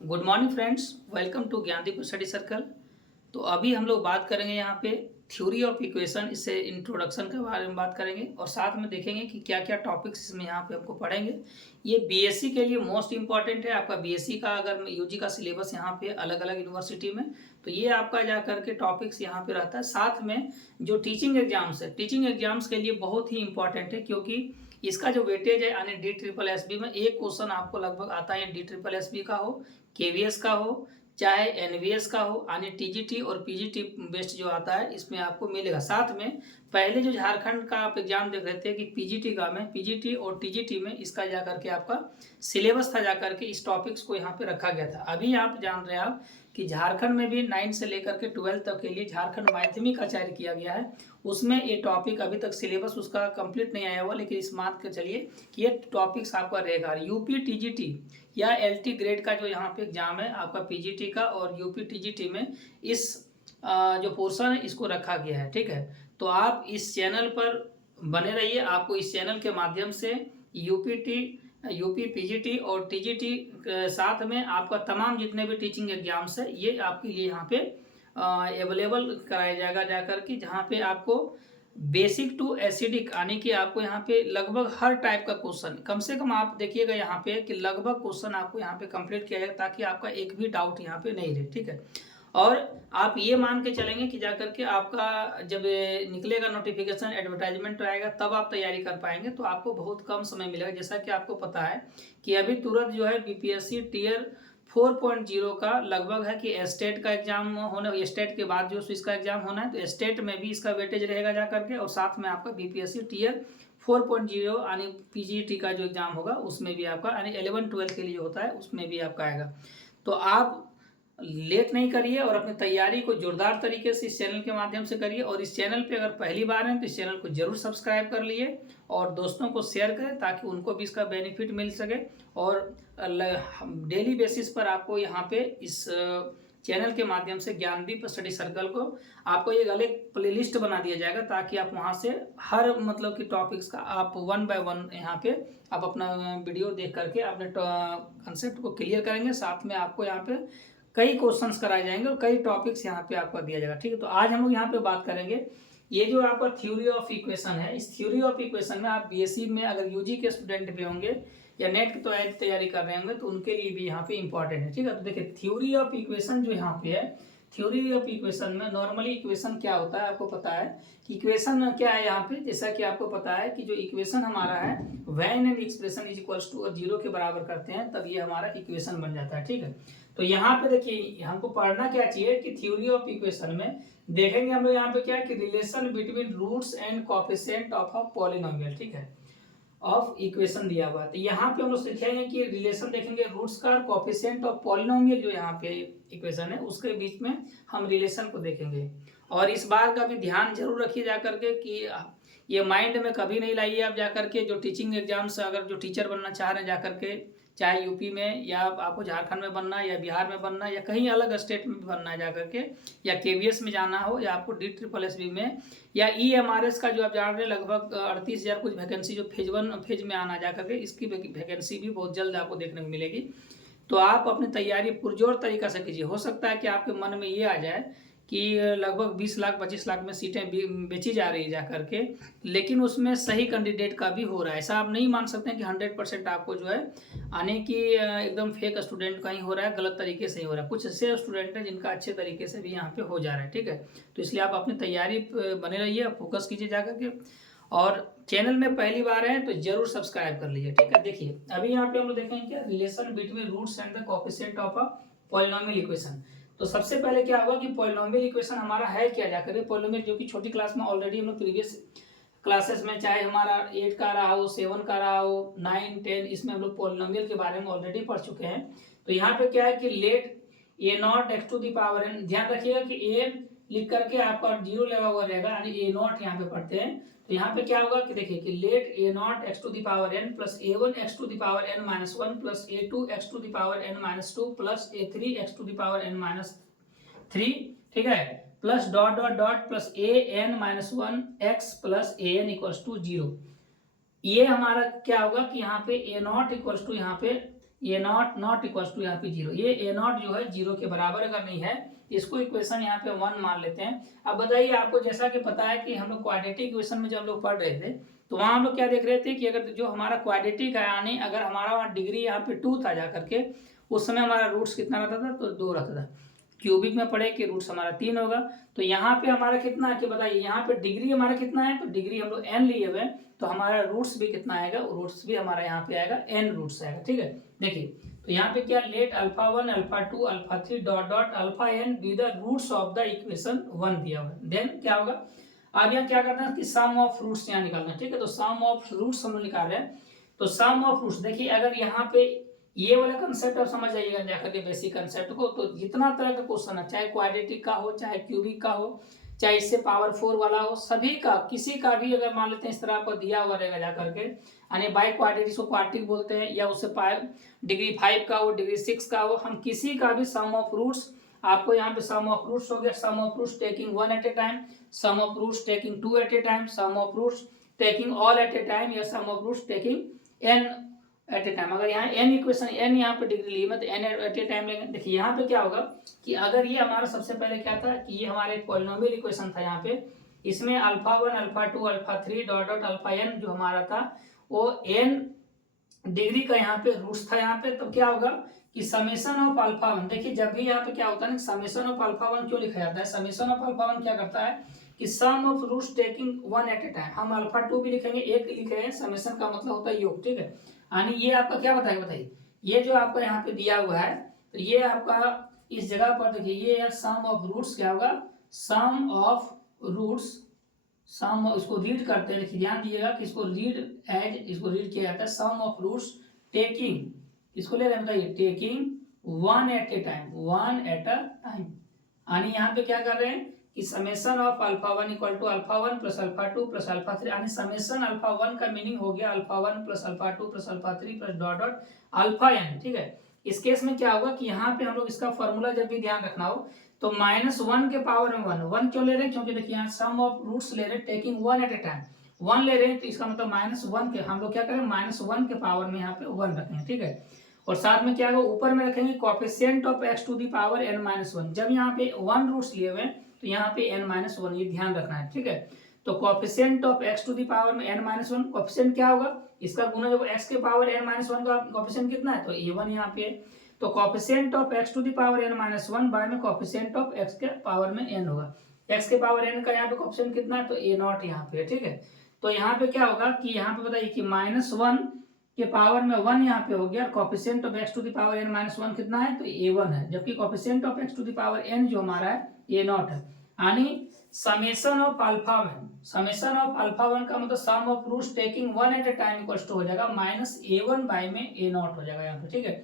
Good morning friends, welcome to Gyandeep study circle. तो अभी हम लोग बात करेंगे यहाँ पे थ्योरी ऑफ इक्वेशन, इससे इंट्रोडक्शन के बारे में बात करेंगे और साथ में देखेंगे कि क्या क्या टॉपिक्स इसमें यहाँ पे हमको पढ़ेंगे। ये बीएससी के लिए मोस्ट इंपॉर्टेंट है। आपका बीएससी का अगर यूजी का सिलेबस यहाँ पे अलग अलग यूनिवर्सिटी में, तो ये आपका जा करके टॉपिक्स यहाँ पे रहता है। साथ में जो टीचिंग एग्जाम्स है, टीचिंग एग्जाम्स के लिए बहुत ही इंपॉर्टेंट है, क्योंकि इसका जो वेटेज है यानी DSSB में एक क्वेश्चन आपको लगभग आता है। DSSB का हो, केवीएस का हो, चाहे एनवीएस का हो, यानी टीजीटी और पीजीटी बेस्ड जो आता है इसमें आपको मिलेगा। साथ में पहले जो झारखंड का आप एग्जाम देख रहे थे कि पीजीटी का में, पीजीटी और टीजीटी में इसका जाकर के आपका सिलेबस था, जाकर के इस टॉपिक्स को यहाँ पे रखा गया था। अभी आप जान रहे हैं आप कि झारखंड में भी 9 से लेकर के 12 तक के लिए झारखंड माध्यमिक आचार्य किया गया है, उसमें ये टॉपिक अभी तक सिलेबस उसका कंप्लीट नहीं आया हुआ, लेकिन इस मान के चलिए कि ये टॉपिक्स आपका रहेगा। यूपी टीजीटी या एलटी ग्रेड का जो यहाँ पे एग्जाम है आपका पीजीटी का और यूपी टीजीटी में इस जो पोर्शन है इसको रखा गया है। ठीक है, तो आप इस चैनल पर बने रहिए। आपको इस चैनल के माध्यम से यूपी पीजीटी और टीजीटी साथ में आपका तमाम जितने भी टीचिंग एग्जाम्स है ये आपके लिए यहाँ पे अवेलेबल कराया जाएगा, जाकर कि जहाँ पे आपको बेसिक टू एसिडिक यानी कि आपको यहाँ पे लगभग हर टाइप का क्वेश्चन, कम से कम आप देखिएगा यहाँ पे कि लगभग क्वेश्चन आपको यहाँ पे कंप्लीट किया जाएगा, ताकि आपका एक भी डाउट यहाँ पे नहीं रहे। ठीक है, और आप ये मान के चलेंगे कि जाकर के आपका जब निकलेगा नोटिफिकेशन, एडवर्टाइजमेंट आएगा, तब आप तैयारी कर पाएंगे, तो आपको बहुत कम समय मिलेगा। जैसा कि आपको पता है कि अभी तुरंत जो है बीपीएससी टीयर 4.0 का लगभग है कि स्टेट का एग्जाम होने, स्टेट के बाद जो इसका एग्जाम होना है, तो स्टेट में भी इसका वेटेज रहेगा जा करके, और साथ में आपका बीपीएससी टीयर 4.0 यानी पीजीटी का जो एग्जाम होगा उसमें भी आपका, यानी 11-12 के लिए होता है, उसमें भी आपका आएगा। तो आप लेट नहीं करिए और अपनी तैयारी को जोरदार तरीके से इस चैनल के माध्यम से करिए। और इस चैनल पे अगर पहली बार हैं तो इस चैनल को जरूर सब्सक्राइब कर लिए और दोस्तों को शेयर करें, ताकि उनको भी इसका बेनिफिट मिल सके। और डेली बेसिस पर आपको यहाँ पे इस चैनल के माध्यम से ज्ञानदीप स्टडी सर्कल को आपको एक अलग प्लेलिस्ट बना दिया जाएगा, ताकि आप वहाँ से हर मतलब कि टॉपिक्स का आप 1 बाय 1 यहाँ पे आप अपना वीडियो देख करके अपने कंसेप्ट को क्लियर करेंगे। साथ में आपको यहाँ पे कई क्वेश्चंस कराए जाएंगे और कई टॉपिक्स यहाँ पे आपको दिया जाएगा। ठीक है, तो आज हम लोग यहाँ पे बात करेंगे ये जो आपका थ्योरी ऑफ इक्वेशन है। इस थ्योरी ऑफ इक्वेशन में आप बीएससी में अगर यूजी के स्टूडेंट भी होंगे या नेट की तैयारी कर रहे होंगे, तो उनके लिए भी यहाँ पे इंपॉर्टेंट है। ठीक है, तो देखिए थ्योरी ऑफ इक्वेशन जो यहाँ पे है, थ्योरी ऑफ इक्वेशन में नॉर्मली इक्वेशन क्या होता है आपको पता है कि इक्वेशन क्या है यहाँ पे। जैसा कि आपको पता है कि जो इक्वेशन हमारा है, when an expression is equals to 0 के बराबर करते हैं तब ये हमारा इक्वेशन बन जाता है। ठीक है, तो यहाँ पे देखिए हमको पढ़ना क्या चाहिए कि थ्योरी ऑफ इक्वेशन में देखेंगे हम लोग यहाँ पे क्या है कि relation between roots and coefficient of a polynomial. ठीक है, ऑफ इक्वेशन दिया हुआ है, तो यहाँ पे हम लोग सीखेंगे कि रिलेशन देखेंगे रूट्स का और कोएफिशिएंट ऑफ पॉलिनोमियल जो यहाँ पे इक्वेशन है उसके बीच में हम रिलेशन को देखेंगे। और इस बार का भी ध्यान जरूर रखिए जा करके कि ये माइंड में कभी नहीं लाइए आप जा करके, जो टीचिंग एग्जाम्स अगर जो टीचर बनना चाह रहे हैं जा करके, चाहे यूपी में या आपको झारखंड में बनना है या बिहार में बनना है या कहीं अलग स्टेट में बनना है जा करके, या केवीएस में जाना हो या आपको DSSB में या EMRS का जो आप जान रहे हैं लगभग 38,000 कुछ वैकेंसी जो फेज 1 फेज में आना जा करके, इसकी वैकेंसी भी बहुत जल्द आपको देखने को मिलेगी। तो आप अपनी तैयारी पुरजोर तरीका से कीजिए। हो सकता है कि आपके मन में ये आ जाए कि लगभग 20 लाख 25 लाख में सीटें बेची जा रही है जा करके, लेकिन उसमें सही कैंडिडेट का भी हो रहा है। ऐसा आप नहीं मान सकते हैं कि 100% आपको जो है आने की एकदम फेक स्टूडेंट का ही हो रहा है, गलत तरीके से ही हो रहा है। कुछ ऐसे स्टूडेंट हैं जिनका अच्छे तरीके से भी यहाँ पे हो जा रहा है। ठीक है, तो इसलिए आप अपनी तैयारी बने रहिए, फोकस कीजिए जा करके। और चैनल में पहली बार है तो जरूर सब्सक्राइब कर लीजिए। ठीक है, देखिए अभी यहाँ पे हम लोग देखेंगे क्या, relation between roots and the coefficient of a polynomial equation. तो सबसे पहले क्या होगा कि पॉलिनोमियल इक्वेशन हमारा है क्या जाकर, पॉलिनोमियल जो कि छोटी क्लास में ऑलरेडी हम लोग प्रीवियस क्लासेस में, चाहे हमारा 8 का रहा हो, 7 का रहा हो, 9, 10, इसमें हम लोग पॉलिनोमियल के बारे में ऑलरेडी पढ़ चुके हैं। तो यहाँ पे क्या है कि let a0 x to the power n, ध्यान रखिएगा कि a लिख करके आपका 0 लगा हुआ रहेगा, यानी a0 यहाँ पे पढ़ते हैं। तो यहाँ पे क्या होगा कि देखिए कि let a0 x to the power n plus a1 x to the power n minus 1 plus a2 x to the power n minus 2 plus a3 x to the power n minus 3, ठीक है, plus dot dot dot plus an minus 1 x plus an equals to 0। ये हमारा क्या होगा कि यहाँ पे a0 equals to यहाँ पे ए नॉट नॉट इक्वल टू यहाँ पे जीरो, ये ए नॉट जो है जीरो के बराबर अगर नहीं है इसको इक्वेशन यहाँ पे 1 मान लेते हैं। अब बताइए, आपको जैसा कि पता है कि हम लोग क्वाड्रेटिक इक्वेशन में जब हम लोग पढ़ रहे थे तो वहाँ हम लोग क्या देख रहे थे कि अगर जो हमारा क्वाड्रेटिक है, यानी अगर हमारा वहाँ डिग्री यहाँ पे 2 था जा करके, उस समय हमारा रूट्स कितना रहता था, तो 2 रहता था। क्यूबिक में पढ़े कि रूट्स हमारा 3 होगा, तो यहाँ पे हमारा कितना है कि बताइए, यहाँ पे डिग्री हमारा कितना है, तो डिग्री हम लोग n लिए हुए, तो हमारा रूट्स भी कितना आएगा, रूट्स भी हमारा यहाँ पे आएगा n रूट्स आएगा। ठीक है, देखिए तो यहाँ पे क्या, let alpha 1 alpha 2 alpha 3 dot dot alpha n be the roots of the equation 1 दिया हुआ है। देन क्या होगा, अब यहाँ क्या करना है कि सम ऑफ रूट्स यहाँ निकालना है। ठीक है, तो सम ऑफ रूट्स हम लोग निकाल रहे हैं, तो सम ऑफ रूट्स देखिए, अगर यहाँ पे ये वाला कंसेप्ट आप समझ जाइएगा जाकर के बेसिक कंसेप्ट को, तो जितना तरह का क्वेश्चन है, चाहे क्वाड्रेटिक का हो, चाहे क्यूबिक का हो, चाहे इससे पावर 4 वाला हो, सभी का किसी का भी अगर मान लेते हैं इस तरह आपको दिया हुआ रहेगा जाकर के, यानी बाई क्वाड्रेटिक को क्वाड्रेटिक बोलते हैं, या उससे डिग्री 5 का हो, डिग्री 6 का हो, हम किसी का भी सम ऑफ रूट्स, आपको यहाँ पे सम ऑफ रूट्स हो गया, sum of roots taking 1 at a time, sum of roots taking 2 at a time, sum of roots taking all at a time, या sum of roots taking n at a time. अगर यहाँ an equation N यहाँ पे degree ली मैं, तो N at a time लेंगे। देखिए यहाँ पे क्या होगा कि अगर ये हमारा सबसे पहले क्या था कि ये हमारे पॉलिनोमियल इक्वेशन था, यहाँ पे इसमें alpha 1 alpha 2 alpha 3 dot dot alpha n जो हमारा था वो एन डिग्री का यहाँ पे रूट्स था यहाँ पे, तो क्या होगा कि समेशन ऑफ अल्फा 1, देखिए जब भी यहाँ पे क्या होता है ना, समेशन ऑफ अल्फा 1 क्यों लिखा जाता है, समेशन ऑफ अल्फा 1 क्या करता है कि sum of roots taking 1 at a time, हम अल्फा 2 भी लिखेंगे, एक लिख रहे हैं, समेशन का मतलब होता है योग। ठीक है, यानी ये आपका क्या बताएगा, बताइए ये जो आपका यहाँ पे दिया हुआ है, तो ये आपका इस जगह पर देखिए ये है सम ऑफ रूट्स, क्या होगा सम ऑफ रूट्स, सम, इसको रीड करते हैं, देखिए ध्यान दीजिएगा कि इसको रीड एज, इसको रीड किया जाता है सम ऑफ रूट्स टेकिंग, इसको ले रहे हैं बताइए taking 1 at a time, 1 at a time, यानी यहाँ पे क्या कर रहे हैं कि summation of alpha 1 equal to alpha 1 plus alpha 2 plus alpha 3, यानी समेशन अल्फा 1 का मीनिंग हो गया alpha 1 plus alpha 2 plus alpha 3 plus dot dot alpha n। ठीक है, इस केस में क्या होगा कि यहाँ पे हम लोग इसका फॉर्मूला जब भी ध्यान रखना हो तो -1 के पावर में 1 क्यों ले रहे हैं, क्योंकि देखिए यहाँ सम ऑफ रूट्स ले रहे हैं टेकिंग 1 एट ए टाइम, 1 ले रहे हैं, तो इसका मतलब -1 के हम लोग क्या करें, -1 के पावर में यहाँ पे 1 रखेंगे। ठीक है, और साथ में क्या होगा ऊपर में रखेंगे coefficient of x to the power n-1, जब यहाँ पे 1 रूट्स लिए हुए तो यहाँ पे n-1, ये ध्यान रखना है। ठीक है, तो coefficient of x to the power में n-1, कोएफिशिएंट क्या होगा, इसका गुना जब x के पावर n-1 का कोएफिशिएंट कितना है, तो a1 यहाँ पे, तो coefficient of x to the power n-1 by में कोएफिशिएंट ऑफ x के पावर में n होगा, x के पावर n का यहाँ पे कोएफिशिएंट कितना है, तो a0 यहाँ पे। ठीक है, तो यहाँ पे क्या होगा कि यहाँ पे बताइए कि -1 के पावर में 1 यहाँ पे हो गया, coefficient of x to the power n-1 कितना है, तो a1 है, जबकि coefficient of x to the power n जो हमारा है a0 है, यानी summation of alpha 1, summation of alpha 1 का मतलब sum of roots taking 1 at a time equals to हो जाएगा -a1 बाय में a0 हो जाएगा यहाँ पे। ठीक है,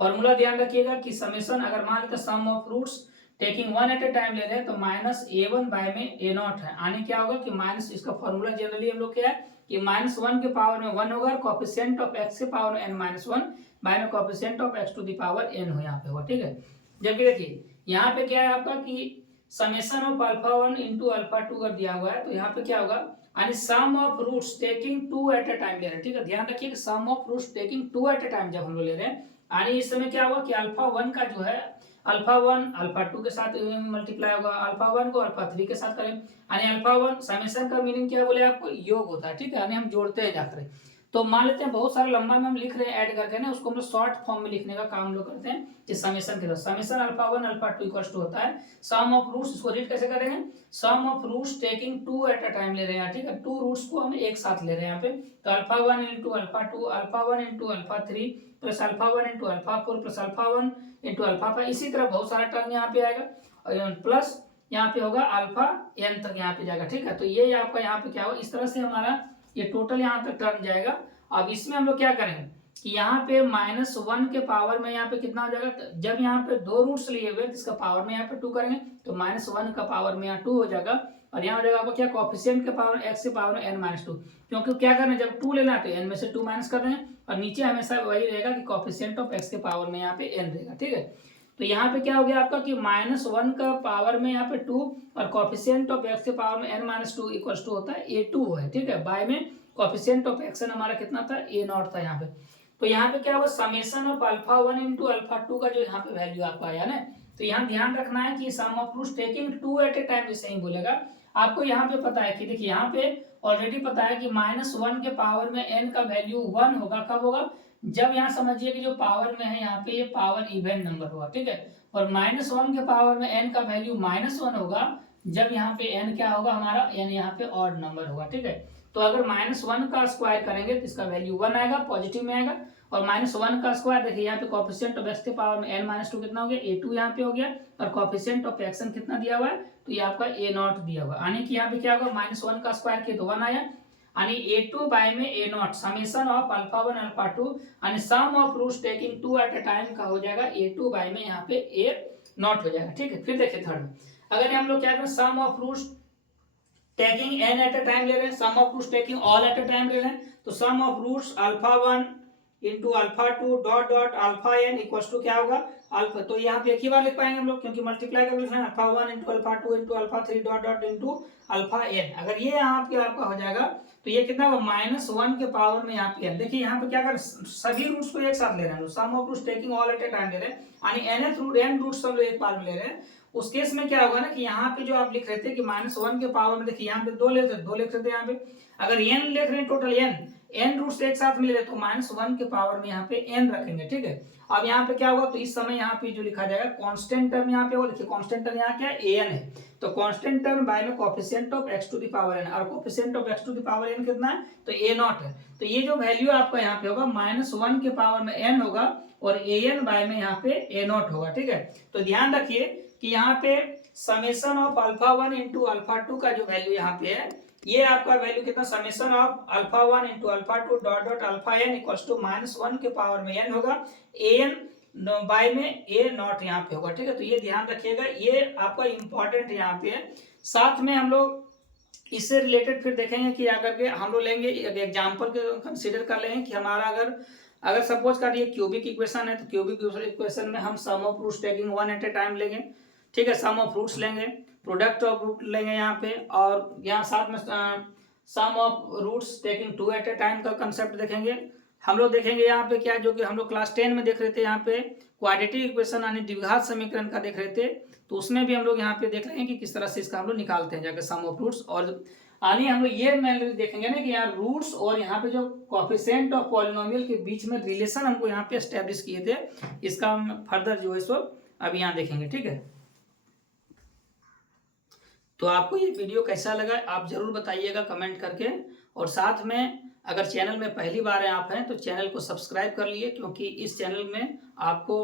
फॉर्मूला ध्यान रखिएगा कि समेशन अगर मान लेते sum of roots taking 1 at a time ले रहे हैं तो -a1 बाय में a0 है, यानी क्या होगा कि माइनस, इसका फॉर्मूला जनरली हम लोग क्या है कि -1 के पावर में 1 होगा, कोएफिशिएंट ऑफ x के पावर में n-1 बाय में coefficient of x to the power n हो यहाँ पे होगा। ठीक है, जबकि देखिए यहाँ पे क्या है आपका कि summation of alpha 1 into alpha 2 कर दिया हुआ है, तो यहाँ पे क्या होगा यानी sum of roots taking 2 at a time ले रहे हैं। ठीक है, ध्यान रखिए कि sum of roots taking 2 at a time जब हम लोग ले रहे हैं, यानी इस समय क्या होगा कि अल्फा 1 का जो है अल्फा 1 अल्फा 2 के साथ मल्टीप्लाई होगा, अल्फा 1 को अल्फा 3 के साथ करें, यानी अल्फा 1 समेशन का मीनिंग क्या बोले आपको, योग होता है। ठीक है, यानी हम जोड़ते हैं जाकर, तो मान लेते हैं बहुत सारा लंबा में हम लिख रहे हैं ऐड करके ना, उसको हम लोग शॉर्ट फॉर्म में लिखने का काम लोग करते हैं कि समेशन के साथ, summation alpha 1 alpha 2 equals to होता है सम ऑफ रूट्स, इसको रीड कैसे करेंगे, sum of roots taking 2 at a time ले रहे हैं। ठीक है, 2 रूट्स को हम एक साथ ले रहे हैं यहाँ पे, तो alpha 1 into alpha 2 alpha 1 into alpha 3 plus alpha 1 into alpha 4 plus alpha 1 into alpha 5, इसी तरह बहुत सारा टर्म यहाँ पे आएगा, और प्लस यहाँ पे होगा अल्फा n तक यहाँ पे जाएगा। ठीक है, तो ये आपका यहाँ पे क्या होगा, इस तरह से हमारा ये टोटल यहाँ तक टर्म जाएगा। अब इसमें हम लोग क्या करेंगे कि यहाँ पे -1 के पावर में यहाँ पे कितना हो जाएगा, जब यहाँ पे 2 रूट्स लिए हुए तो इसका पावर में यहाँ पे 2 करेंगे तो -1 का पावर में यहाँ 2 हो जाएगा, और यहाँ हो जाएगा आपको क्या कोएफिशिएंट के पावर x के पावर में n-2, क्योंकि क्या करना है जब 2 लेना है तो n में से 2 माइनस कर देंगे, और नीचे हमेशा वही रहेगा कि कोएफिशिएंट ऑफ x के पावर में यहाँ पे n रहेगा। ठीक है, तो यहाँ पे क्या हो गया आपका कि -1 का पावर में यहाँ पे 2 और कोएफिशिएंट ऑफ x के पावर में n-2 इक्वल्स टू होता है a2 है। ठीक है, बाय में कोएफिशिएंट ऑफ एक्शन हमारा कितना था a0 था यहाँ पे, तो यहाँ पे क्या होगा, summation of alpha 1 into alpha 2 का जो यहाँ पे वैल्यू आपको आया ना, तो यहाँ ध्यान रखना है कि sum of roots taking 2 at a time जैसे ही बोलेगा। आपको यहाँ पे पता है कि देखिए यहाँ पे ऑलरेडी पता है कि -1 के पावर में n का वैल्यू 1 होगा। कब होगा, जब यहाँ समझिए कि जो पावर में है यहाँ पे ये पावर इवन नंबर होगा, ठीक है। और -1 के पावर में n का वैल्यू -1 होगा जब यहाँ पे n क्या होगा हमारा, n यहाँ पे ऑड नंबर होगा, ठीक है। तो अगर -1 का स्क्वायर करेंगे तो इसका वैल्यू 1 आएगा, पॉजिटिव में आएगा। और -1 का स्क्वायर देखिए यहाँ पे कोएफिशिएंट ऑफ x के पावर में n-2 कितना हो गया, a2 यहाँ पे हो गया। और कोएफिशिएंट ऑफ एक्शन कितना दिया हुआ है, तो ये आपका a0 दिया हुआ है। यानी कि यहाँ पे क्या होगा, -1 का स्क्वायर किया तो 1 आया, यानी a2 बाय में a0 summation of alpha 1 alpha 2 यानी sum of roots taking 2 at a time का हो जाएगा a2 बाय में यहाँ पे a0 हो जाएगा, ठीक है। फिर देखिए थर्ड में अगर हम लोग क्या करें, sum of roots taking n at a time ले रहे हैं, sum of roots taking all at a time ले रहे हैं, तो sum of roots alpha 1 into alpha 2 dot dot alpha n equals to क्या होगा, अल्फा। तो यहाँ पे एक ही बार लिख पाएंगे हम लोग क्योंकि मल्टीप्लाई कर लिखना है, alpha 1 into alpha 2 into alpha 3 dot dot into alpha n। अगर ये यहाँ पे आपका हो जाएगा तो ये कितना होगा, -1 के पावर में यहाँ पे n। देखिए यहाँ पे क्या कर, सभी रूट्स को एक साथ ले रहे हैं, sum of roots taking all at a time ले रहे हैं, यानी n रूट्स हम लोग एक बार में ले रहे हैं। उस केस में क्या होगा ना कि यहाँ पे जो आप लिख रहे थे कि -1 के पावर में, देखिए यहाँ पे 2 लिख रहे थे यहाँ पे, अगर n लिख रहे हैं टोटल n रूट्स एक साथ मिले तो -1 के पावर में यहाँ पे n रखेंगे, ठीक है। अब यहाँ पे क्या होगा, तो इस समय यहाँ पे जो लिखा जाएगा कांस्टेंट टर्म यहाँ पे होगा, देखिए कांस्टेंट टर्म यहाँ क्या है, an है, तो कांस्टेंट टर्म बाय में coefficient of x to the power n, और coefficient of x to the power n कितना है, तो a0 है। तो ये जो वैल्यू आपका यहाँ पे होगा -1 के पावर में n होगा और an बाय में यहाँ पे a0 होगा, ठीक है। तो ध्यान रखिए कि यहाँ पे summation of alpha 1 into alpha 2 का जो वैल्यू यहाँ पे है, ये आपका वैल्यू कितना, summation of alpha 1 into alpha 2 dot dot alpha n equals to -1 के पावर में n होगा, an बाय में a0 यहाँ पे होगा, ठीक है। तो ये ध्यान रखिएगा, ये आपका इंपॉर्टेंट यहाँ पे है। साथ में हम लोग इससे रिलेटेड फिर देखेंगे कि अगर के हम लोग लेंगे एग्जाम्पल के कंसिडर कर लेंगे कि हमारा अगर सपोज कर ये क्यूबिक इक्वेशन है, तो क्यूबिक इक्वेशन में हम sum of roots taking 1 at a time लेंगे, ठीक है। सम ऑफ रूट्स लेंगे, प्रोडक्ट ऑफ रूट लेंगे यहाँ पे, और यहाँ साथ में sum of roots taking 2 at a time का कंसेप्ट देखेंगे। हम लोग देखेंगे यहाँ पे क्या, जो कि हम लोग क्लास 10 में देख रहे थे, यहाँ पे क्वाड्रेटिक इक्वेशन यानी द्विघात समीकरण का देख रहे थे, तो उसमें भी हम लोग यहाँ पे देख रहे हैं कि किस तरह से इसका हम लोग निकालते हैं जाकर सम ऑफ रूट्स। और आने हम लोग ये मेनली देखेंगे ना कि यहाँ रूट्स और यहाँ पे जो कोएफिशिएंट ऑफ पॉलिनोमियल के बीच में रिलेशन हमको यहाँ पे एस्टेब्लिश किए थे, इसका हम फर्दर जो है सो अब यहाँ देखेंगे, ठीक है। तो आपको ये वीडियो कैसा लगा आप जरूर बताइएगा कमेंट करके, और साथ में अगर चैनल में पहली बार आप हैं तो चैनल को सब्सक्राइब कर लिए, क्योंकि इस चैनल में आपको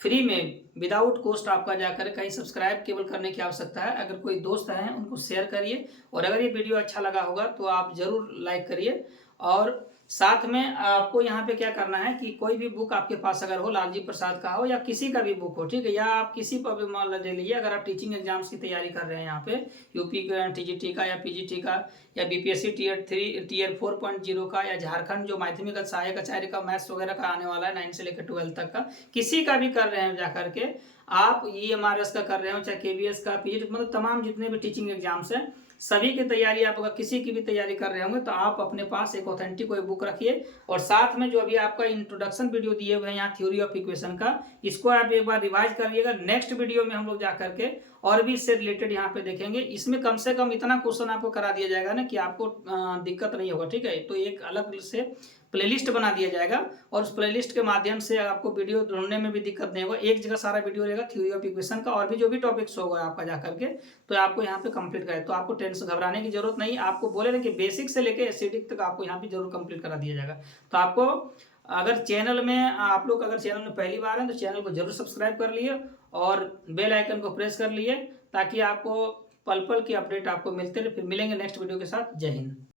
फ्री में विदाउट कॉस्ट आपका जाकर कहीं सब्सक्राइब केवल करने की आवश्यकता है। अगर कोई दोस्त हैं उनको शेयर करिए, और अगर ये वीडियो अच्छा लगा होगा तो आप ज़रूर लाइक करिए। और साथ में आपको यहाँ पे क्या करना है कि कोई भी बुक आपके पास अगर हो, लालजी प्रसाद का हो या किसी का भी बुक हो, ठीक है, या आप किसी पर भी मान ले लीजिए, अगर आप टीचिंग एग्जाम्स की तैयारी कर रहे हैं यहाँ पे यूपी का टीजीटी का या पीजीटी का या बीपीएससी टीयर 3 टीयर 4.0 का, या झारखंड जो माध्यमिक सहायक आचार्य का मैथ्स वगैरह का आने वाला है 9 से लेकर 12 तक का, किसी का भी कर रहे हैं जाकर के आप, EMRS का कर रहे हो चाहे KVS का, पीजीटी, मतलब तमाम जितने भी टीचिंग एग्जाम्स हैं सभी की तैयारी, आप अगर किसी की भी तैयारी कर रहे होंगे तो आप अपने पास एक ऑथेंटिक कोई बुक रखिए, और साथ में जो अभी आपका इंट्रोडक्शन वीडियो दिए हुए हैं यहाँ थ्योरी ऑफ इक्वेशन का, इसको आप एक बार रिवाइज करिएगा। नेक्स्ट वीडियो में हम लोग जा करके और भी इससे रिलेटेड यहाँ पे देखेंगे। इसमें कम से कम इतना क्वेश्चन आपको करा दिया जाएगा ना कि आपको दिक्कत नहीं होगा, ठीक है। तो एक अलग से प्लेलिस्ट बना दिया जाएगा, और उस प्लेलिस्ट के माध्यम से आपको वीडियो ढूंढने में भी दिक्कत नहीं होगा, एक जगह सारा वीडियो रहेगा थ्योरी ऑफ इक्वेशन का, और भी जो भी टॉपिक्स होगा आपका जाकर के तो आपको यहाँ पे कंप्लीट करें, तो आपको टेंशन घबराने की जरूरत नहीं। आपको बोले ना कि बेसिक से लेके एसिडिक तक आपको यहाँ पे जरूर कंप्लीट करा दिया जाएगा। तो आपको अगर चैनल में आप लोग अगर चैनल में पहली बार हैं तो चैनल को जरूर सब्सक्राइब कर लिए और बेल आइकन को प्रेस कर लिए, ताकि आपको पल पल की अपडेट आपको मिलते रहे। फिर मिलेंगे नेक्स्ट वीडियो के साथ। जय हिंद।